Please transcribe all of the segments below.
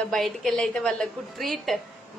ఇంకా బయటికి వెళ్ళి అయితే వాళ్ళకు ట్రీట్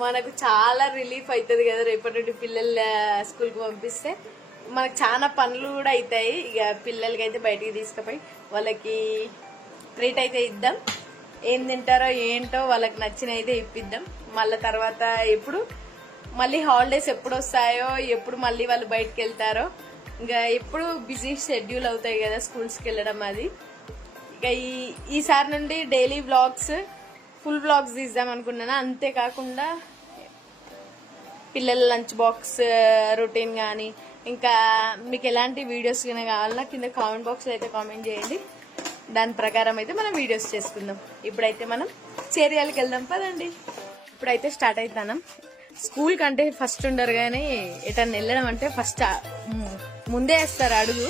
మనకు చాలా రిలీఫ్ అవుతుంది కదా. రేపటి నుండి పిల్లల స్కూల్కి పంపిస్తే మనకు చాలా పనులు కూడా అవుతాయి. ఇక పిల్లలకి అయితే బయటికి తీసుకుపోయి వాళ్ళకి ట్రీట్ అయితే ఇద్దాం. ఏం తింటారో ఏంటో వాళ్ళకి నచ్చిన అయితే ఇప్పిద్దాం. మళ్ళీ తర్వాత ఎప్పుడు మళ్ళీ హాలిడేస్ ఎప్పుడు వస్తాయో, ఎప్పుడు మళ్ళీ వాళ్ళు బయటకు వెళ్తారో, ఇంకా ఎప్పుడు బిజీ షెడ్యూల్ అవుతాయి కదా స్కూల్స్కి వెళ్ళడం. అది ఇక ఈసారి నుండి డైలీ వ్లాగ్స్, ఫుల్ వ్లాగ్స్ తీద్దాం అనుకున్నాను. అంతేకాకుండా పిల్లల లంచ్ బాక్స్ రొటీన్ కానీ ఇంకా మీకు ఎలాంటి వీడియోస్ కానీ కావాలన్నా కింద కామెంట్ బాక్స్లో అయితే కామెంట్ చేయండి. దాని ప్రకారం అయితే మనం వీడియోస్ చేసుకుందాం. ఇప్పుడైతే మనం చేరియాలకి వెళ్దాం పదండి. ఇప్పుడైతే స్టార్ట్ అవుతాను. స్కూల్ కంటే ఫస్ట్ ఉండరు కానీ ఎటన్నా వెళ్ళడం అంటే ఫస్ట్ ముందే వేస్తారు అడుగు.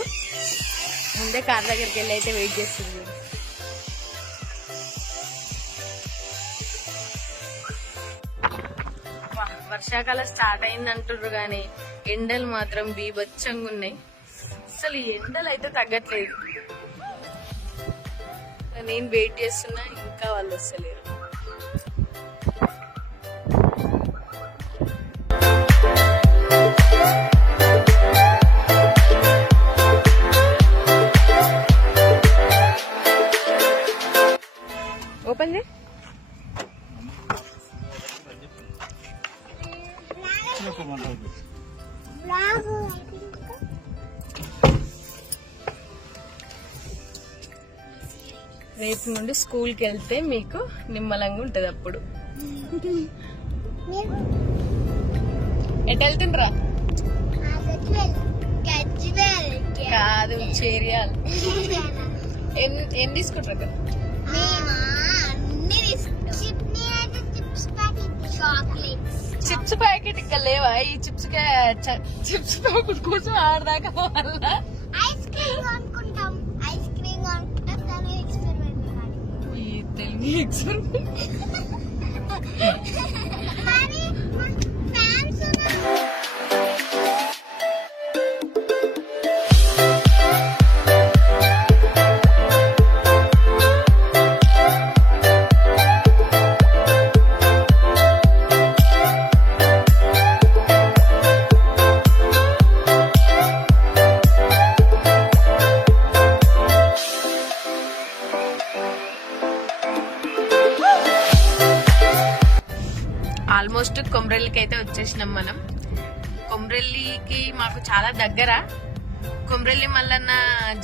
ముందే కార్ దగ్గరికి వెళ్ళి అయితే వెయిట్ చేస్తుంది. వర్షాకాలం స్టార్ట్ అయింది అంటుర్రు కానీ ఎండలు మాత్రం బీభత్సంగా ఉన్నాయి. అసలు ఈ ఎండలు అయితే తగ్గట్లేదు. నేను వెయిట్ చేస్తున్నా, ఇంకా వాళ్ళు వస్తలేరు. ఓపెన్ చేయి. రేపు నుండి స్కూల్కి వెళ్తే మీకు నిమ్మలంగా ఉంటది. అప్పుడు ఎటు వెళ్తుండ్రా? కాదు, చేరియాలి. ఏం తీసుకుంటారు కదా? చిప్స్ ప్యాకెట్ ఇక్కడ లేవా? ఈ చిప్స్ ప్యాకెట్ కోసం ఆడదాకా పోవాలా? తెలుగు ఎక్స్పెరిమెంట్. ఆల్మోస్ట్ కొమ్రెల్లికి అయితే వచ్చేసినాం మనం. కొమ్రెల్లికి మాకు చాలా దగ్గర. కొమ్రెల్లి మల్లన్న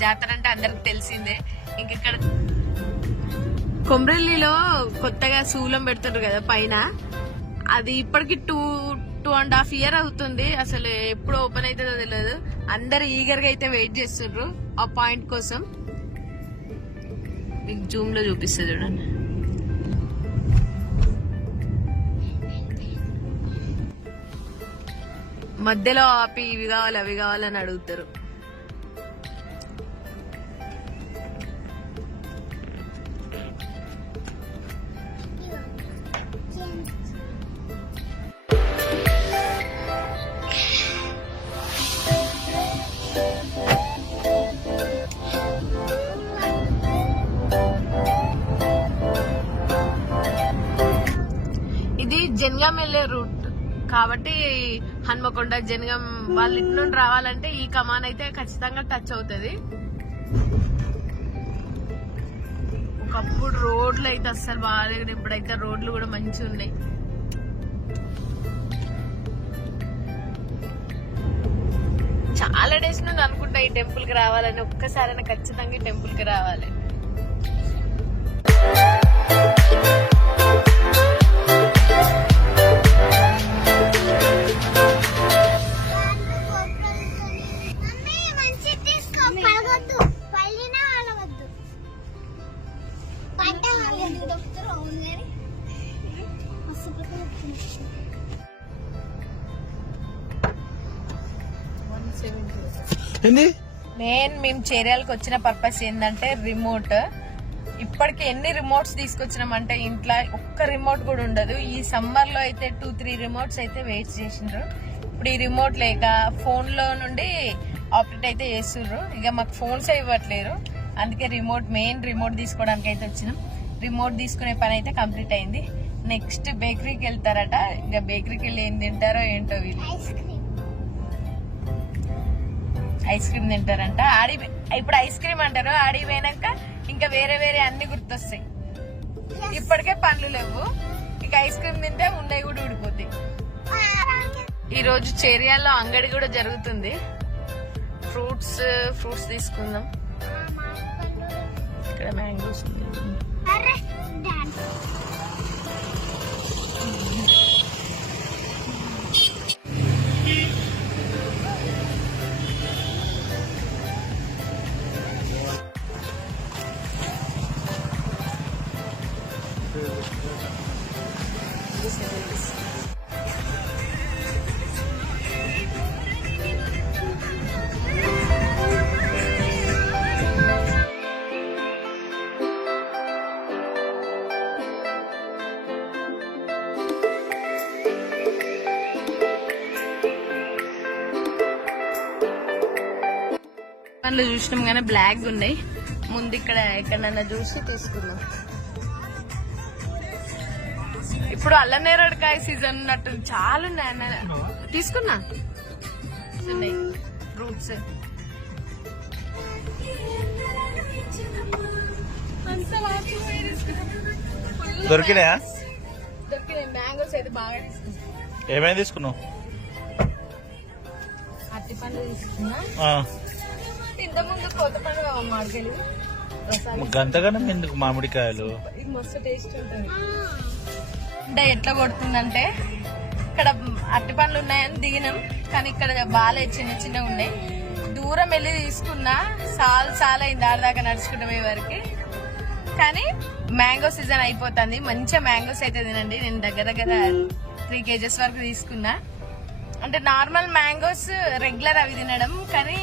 జాతర అంటే అందరికి తెలిసిందే. ఇంకెక్కడ కొమ్రెల్లిలో కొత్తగా శూలం పెడుతుండ్రు కదా పైన. అది ఇప్పటికి 2.5 years అవుతుంది. అసలు ఎప్పుడు ఓపెన్ అవుతుందో తెలియదు. అందరు ఈగర్ గా అయితే వెయిట్ చేస్తుండ్రు ఆ పాయింట్ కోసం. మీకు జూమ్ లో చూపిస్తుంది చూడండి. మధ్యలో ఆపి ఇవి కావాలి అవి కావాలని అడుగుతారు. ఇది జనగాం వెళ్ళే రూట్ కాబట్టి హన్మకొండ, జనగాం వాళ్ళ ఇంటి నుండి రావాలంటే ఈ కమాన్ అయితే ఖచ్చితంగా టచ్ అవుతుంది. ఒకప్పుడు రోడ్లు అయితే అస్సలు బాగాలేదు. ఇప్పుడైతే రోడ్లు కూడా మంచిగా ఉన్నాయి. చాలా డేస్ నుండి అనుకుంటా ఈ టెంపుల్ కి రావాలని. ఒక్కసారైనా ఖచ్చితంగా ఈ టెంపుల్ కి రావాలి. మేము చేరియాలకు వచ్చిన పర్పస్ ఏంటంటే రిమోట్. ఇప్పటికి ఎన్ని రిమోట్స్ తీసుకొచ్చినామంటే ఇంట్లో ఒక్క రిమోట్ కూడా ఉండదు. ఈ సమ్మర్ లో అయితే 2-3 రిమోట్స్ అయితే వేస్ట్ చేసిండ్రు. ఇప్పుడు ఈ రిమోట్ లేక ఫోన్ లో నుండి ఆపరేట్ అయితే చేస్తుర్రు. ఇక మాకు ఫోన్స్ ఇవ్వట్లేరు. అందుకే మెయిన్ రిమోట్ తీసుకోవడానికి అయితే వచ్చినాం. రిమోట్ తీసుకునే పని అయితే కంప్లీట్ అయింది. నెక్స్ట్ బేకరీకి వెళ్తారట. ఇంకా బేకరీకి వెళ్ళి ఏం తింటారో ఏంటో వీళ్ళు. ఐస్ క్రీమ్ తింటారంట. ఇప్పుడు ఐస్ క్రీమ్ అంటారు, ఆడికి పోయినాక ఇంకా వేరే వేరే అన్ని గుర్తొస్తాయి. ఇప్పటికే పండ్లు లేవు, ఇక ఐస్ క్రీమ్ తింటే ఉండేవి కూడా ఊడిపోతాయి. ఈ రోజు చేరియాల్లో అంగడి కూడా జరుగుతుంది. ఫ్రూట్స్ తీసుకుందాం. ఇక్కడ మ్యాంగోస్ పండ్లు చూసినాం కానీ బ్లాక్ ఉన్నాయి. ముందు ఇక్కడ ఎక్కడన్నా చూసి తీసుకుందాం. ఇప్పుడు అల్ల నేరేడుకాయ సీజన్ ఉన్నట్టు చాలా ఉన్నాయి. తీసుకున్నా ఉన్నాయి ఫ్రూట్స్. దొరికినాయా? దొరికినాయి. మ్యాంగోస్ అయితే బాగా ఏమైనా తీసుకున్నావు? అరటి పండ్లు తీసుకున్నా. ఇంత ముందు కొత్త పండు మామిడికాయలు గంతగానం ఎందుకు మామిడికాయలు? ఇది మస్తు టేస్ట్ ఉంటుంది. అంటే ఎట్లా కొడుతుందంటే ఇక్కడ అరటి పండ్లు ఉన్నాయని దిగినాం, కానీ ఇక్కడ బాగా చిన్నగా ఉన్నాయి. దూరం వెళ్ళి తీసుకున్నా చాలా అయింది ఆడదాకా నడుచుకుంటూ పోయే వరకు. కానీ మ్యాంగో సీజన్ అయిపోతుంది. మంచిగా మ్యాంగోస్ అయితే తినండి. నేను దగ్గర 3 kgs వరకు తీసుకున్నా. అంటే నార్మల్ మ్యాంగోస్ రెగ్యులర్ అవి తినడం, కానీ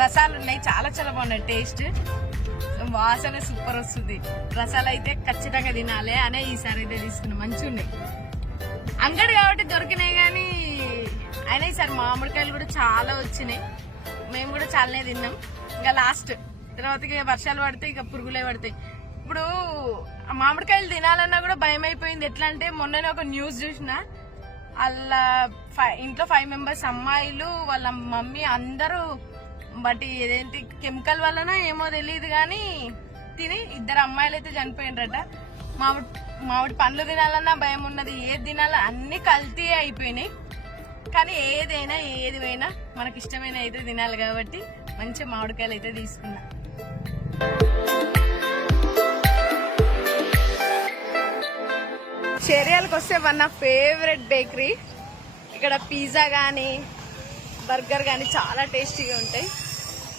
రసాలు ఉన్నాయి, చాలా బాగున్నాయి. టేస్ట్ వాసన సూపర్ వస్తుంది. రసాలు అయితే ఖచ్చితంగా తినాలి అనే ఈసారి అయితే తీసుకున్నాం. మంచిగా ఉన్నాయి. అంగడి కాబట్టి దొరికినాయి, కానీ అయినా ఈసారి మామిడికాయలు కూడా చాలా వచ్చినాయి. మేము కూడా చాలానే తిన్నాం. ఇంకా లాస్ట్ తర్వాత ఇక వర్షాలు పడితే ఇక పురుగులే పడతాయి. ఇప్పుడు మామిడికాయలు తినాలన్నా కూడా భయం అయిపోయింది. ఎట్లా అంటే మొన్ననే ఒక న్యూస్ చూసిన, వాళ్ళ ఇంట్లో 5 members అమ్మాయిలు, వాళ్ళ మమ్మీ అందరూ బట్ ఏదేంటి కెమికల్ వలన ఏమో తెలియదు కానీ తిని 2 అమ్మాయిలు అయితే చనిపోయినరట. మామిడి పండ్లు తినాలన్నా భయం ఉన్నది. ఏది తినాలా అన్ని కల్తీ అయిపోయినాయి. కానీ ఏది పోయినా మనకి ఇష్టమైన అయితే తినాలి కాబట్టి మంచి మామిడికాయలు అయితే తీసుకున్నా. చేరియాలకు వస్తే వన్ ఆఫ్ ఫేవరెట్ బేకరీ. ఇక్కడ పిజ్జా కానీ బర్గర్ కానీ చాలా టేస్టీగా ఉంటాయి.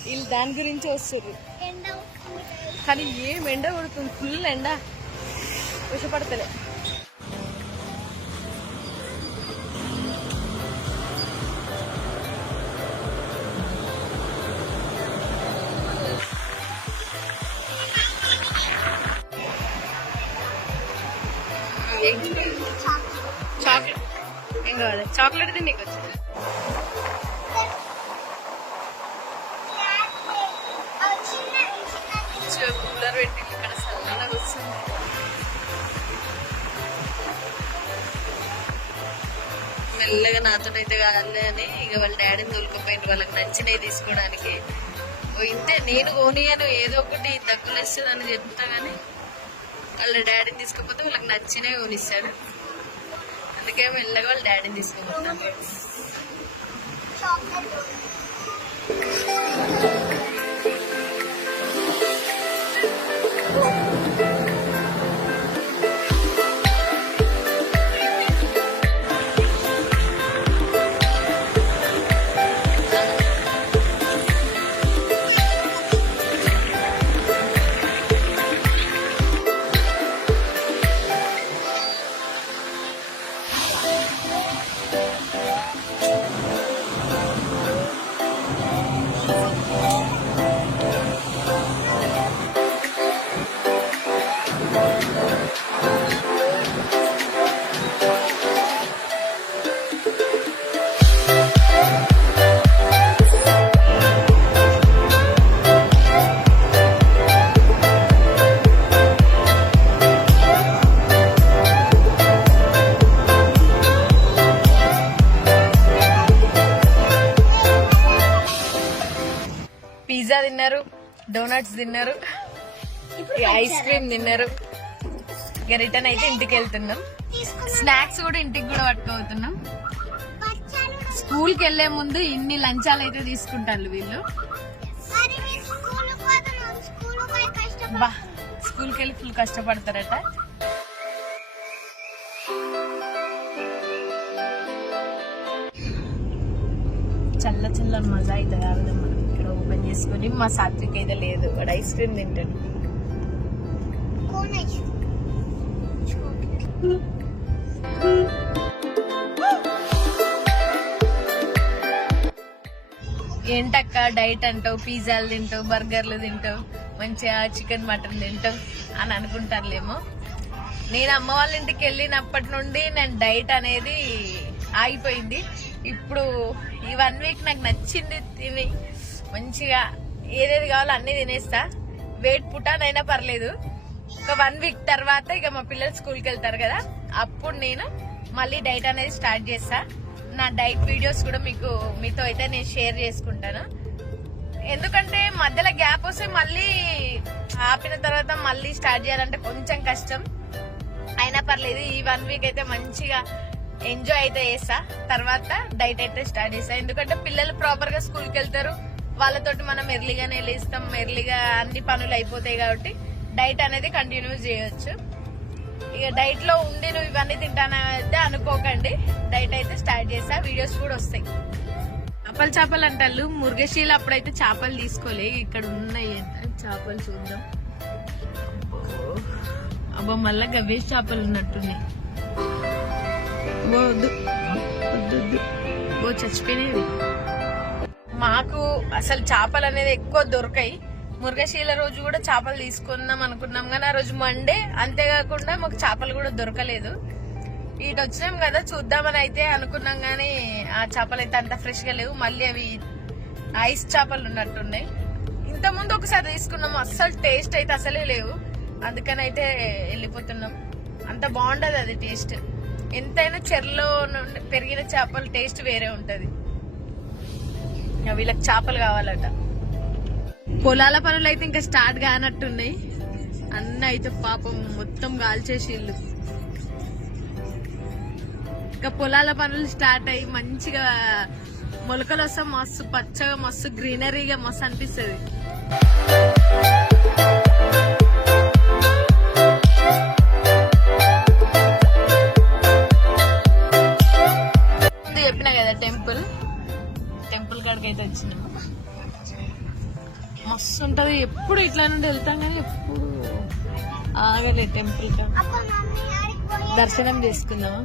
వీళ్ళు దాని గురించి వస్తారు. కానీ ఏం ఎండ కొడుతుంది, ఫుల్ ఎండ, విషపడతలే. చాక్లెట్ ఏం కావాలి? చాక్లెట్ తిండికి వచ్చింది. కూలర్ పెట్టి ఇక్కడ చల్లగా వస్తుంది. మెల్లగా నాతోనైతే కాదు అని ఇక వాళ్ళ డాడీని తోలుకపోయింది వాళ్ళకి నచ్చినవి తీసుకోవడానికి. ఇంతే, నేను కోనియను ఏదో ఒకటి తక్కువలేస్తుందని చెప్తా కానీ వాళ్ళ డాడీని తీసుకోకపోతే వాళ్ళకి నచ్చినవి కొనిస్తాడు. అందుకే మెల్లగా వాళ్ళ డాడీని తీసుకుంటాను. డోనట్స్ తిన్నారు, ఐస్ క్రీమ్ తిన్నారు. ఇక రిటర్న్ అయితే ఇంటికి వెళ్తున్నాం. స్నాక్స్ కూడా ఇంటికి కూడా పట్టుకోతున్నాం. స్కూల్ కి వెళ్లే ముందు ఇన్ని లంచాలు అయితే తీసుకుంటారు వీళ్ళు. బా స్కూల్ కి వెళ్ళి ఫుల్ కష్టపడతారట. చల్ల చల్ల మజా అవుతుంది. ఆ విధంగా మనం ఇక్కడ ఓపెన్ చేసుకుని, మా సాత్విక్ అయితే లేదు, వాడు ఐస్ క్రీమ్ తింటాడు. ఏంటక్క డైట్ అంటావు, పిజ్జాలు తింటావు, బర్గర్లు తింటావు, మంచిగా చికెన్ మటన్ తింటావు అని అనుకుంటారులేమో. నేను అమ్మ వాళ్ళ ఇంటికి వెళ్ళినప్పటి నుండి నేను డైట్ అనేది ఆగిపోయింది. ఇప్పుడు ఈ 1 వీక్ నాకు నచ్చింది తిని మంచిగా ఏదేది కావాలో అన్ని తినేస్తా. వెయిట్ పుటానైనా పర్లేదు. ఒక 1 వీక్ తర్వాత ఇక మా పిల్లలు స్కూల్కి వెళ్తారు కదా, అప్పుడు నేను మళ్ళీ డైట్ అనేది స్టార్ట్ చేస్తా. నా డైట్ వీడియోస్ కూడా మీతో అయితే నేను షేర్ చేసుకుంటాను. ఎందుకంటే మధ్యలో గ్యాప్ వస్తే మళ్ళీ ఆపిన తర్వాత మళ్ళీ స్టార్ట్ చేయాలంటే కొంచెం కష్టం. అయినా పర్లేదు, ఈ 1 వీక్ అయితే మంచిగా ఎంజాయ్ అయితే చేస్తా. తర్వాత డైట్ అయితే స్టార్ట్ చేస్తా. ఎందుకంటే పిల్లలు ప్రాపర్ గా స్కూల్కి వెళ్తారు, వాళ్ళతోటి మనం ఎర్లీగానే లేస్తాం, ఎర్లీగా అన్ని పనులు అయిపోతాయి కాబట్టి డైట్ అనేది కంటిన్యూ చేయొచ్చు. ఇక డైట్ లో ఉండి నువ్వు ఇవన్నీ తింటానైతే అనుకోకండి. డైట్ అయితే స్టార్ట్ చేస్తా, వీడియోస్ కూడా వస్తాయి. చేపలు అంటారు మురుగశీల. అప్పుడైతే చేపలు తీసుకోలే, ఇక్కడ ఉన్నాయి చేపలు చూద్దాం. అబ్బా మళ్ళా గవేష్ చేపలు ఉన్నట్టున్నాయి. చచ్చిపోయినవి. మాకు అసలు చేపలు అనేది ఎక్కువ దొరకాయి. మురుగశీల రోజు కూడా చేపలు తీసుకుందాం అనుకున్నాం కానీ ఆ రోజు మండే, అంతేకాకుండా మాకు చేపలు కూడా దొరకలేదు. ఇటు వచ్చినాం కదా చూద్దామని అయితే అనుకున్నాం కానీ ఆ చేపలు అయితే అంత ఫ్రెష్ గా లేవు. మళ్ళీ అవి ఐస్ చేపలు ఉన్నట్టున్నాయి. ఇంత ముందు ఒకసారి తీసుకున్నాము, అస్సలు టేస్ట్ అయితే అసలే లేవు. అందుకని అయితే వెళ్ళిపోతున్నాం. అంత బాగుండదు అది టేస్ట్. ఎంతైనా చెర్లో నుండి పెరిగిన చేపల టేస్ట్ వేరే ఉంటది. వీళ్ళకి చేపలు కావాలట. పొలాల పనులు అయితే ఇంకా స్టార్ట్ కానట్టున్నాయి. అన్న అయితే పాపం మొత్తం గాల్చేసి ఇల్లు. ఇంకా పొలాల పనులు స్టార్ట్ అయ్యి మంచిగా మొలకలు వస్తే మస్తు పచ్చగా మస్తు గ్రీనరీగా మస్తు అనిపిస్తుంది. చెప్పినా కదా టెంపుల్ కాడికి అయితే వచ్చినాం. మస్తు ఉంటది. ఎప్పుడు ఇట్లా నుండి వెళ్తాం కానీ ఎప్పుడు ఆగలే టెంపుల్ కాడ. దర్శనం చేసుకుందాం.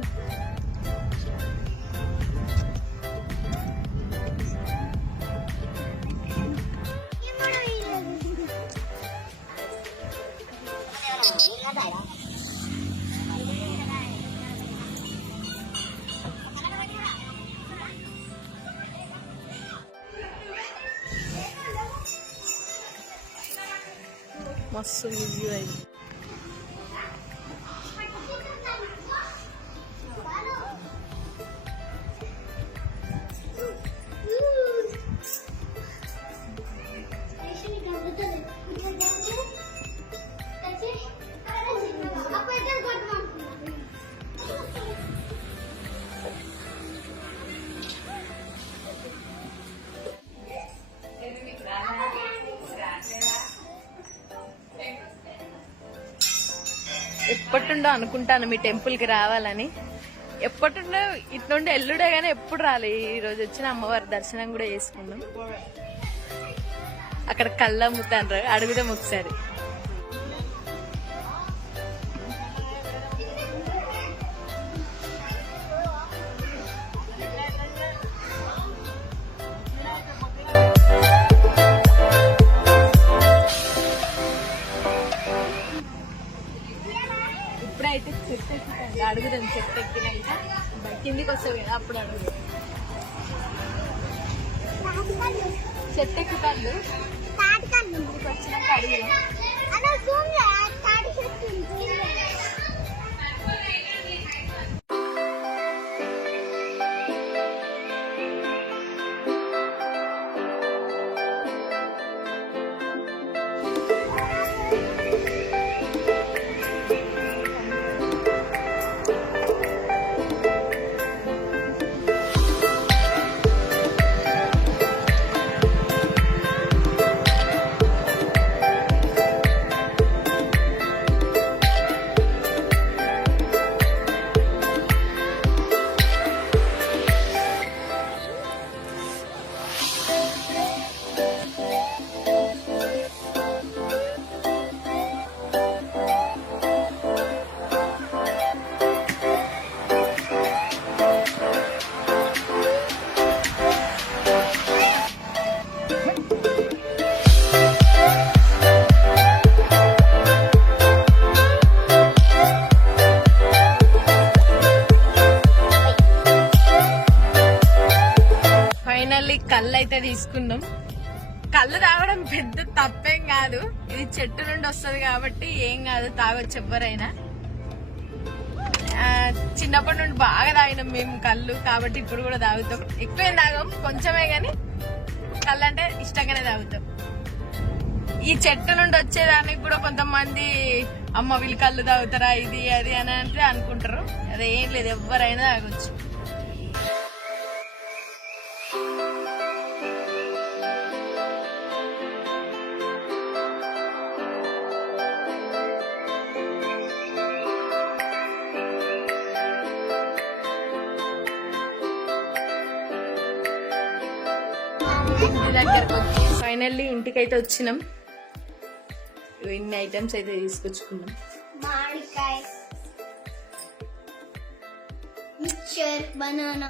మస్తు రివ్యూ అయింది. ఎప్పటిండో అనుకుంటాను మీ టెంపుల్ కి రావాలని. ఎప్పటిండో ఇట్నుండి ఎల్లుడే గానీ ఎప్పుడు రాలే. ఈ రోజు వచ్చిన అమ్మవారి దర్శనం కూడా చేసుకున్నాం. అక్కడ కళ్ళ అమ్ముతాను, అడుగుదాం ఒకసారి. ఇప్పుడైతే చెట్టు ఎక్కుతాను, అడుగుదాం. చెట్టు ఎక్కినాక కిందికి వస్తావు కదా అప్పుడు అడుగుదాం. చెట్టు ఎక్కుతాను వచ్చినాక అడుగుదాం. కళ్ళు అయితే తీసుకున్నాం. కళ్ళు తాగడం పెద్ద తప్పేం కాదు, ఇది చెట్టు నుండి వస్తుంది కాబట్టి ఏం కాదు, తాగొచ్చు ఎవరైనా. చిన్నప్పటి నుండి బాగా తాగినాం మేము కళ్ళు, కాబట్టి ఇప్పుడు కూడా తాగుతాం. ఎక్కువేం తాగాం, కొంచెమే గాని కళ్ళు అంటే ఇష్టంగానే తాగుతాం. ఈ చెట్టు నుండి వచ్చేదానికి కూడా కొంతమంది అమ్మ వీళ్ళు కళ్ళు తాగుతారా ఇది అది అని అంటే అనుకుంటారు. అదేం లేదు, ఎవరైనా తాగొచ్చు. ఇంటి దగ్గరకు వచ్చి ఫైనల్లీ ఇంటికైతే వచ్చినాం. ఇన్ని ఐటమ్స్ అయితే తీసుకొచ్చుకున్నాం. మామిడికాయ, మిక్చర్, బనానా.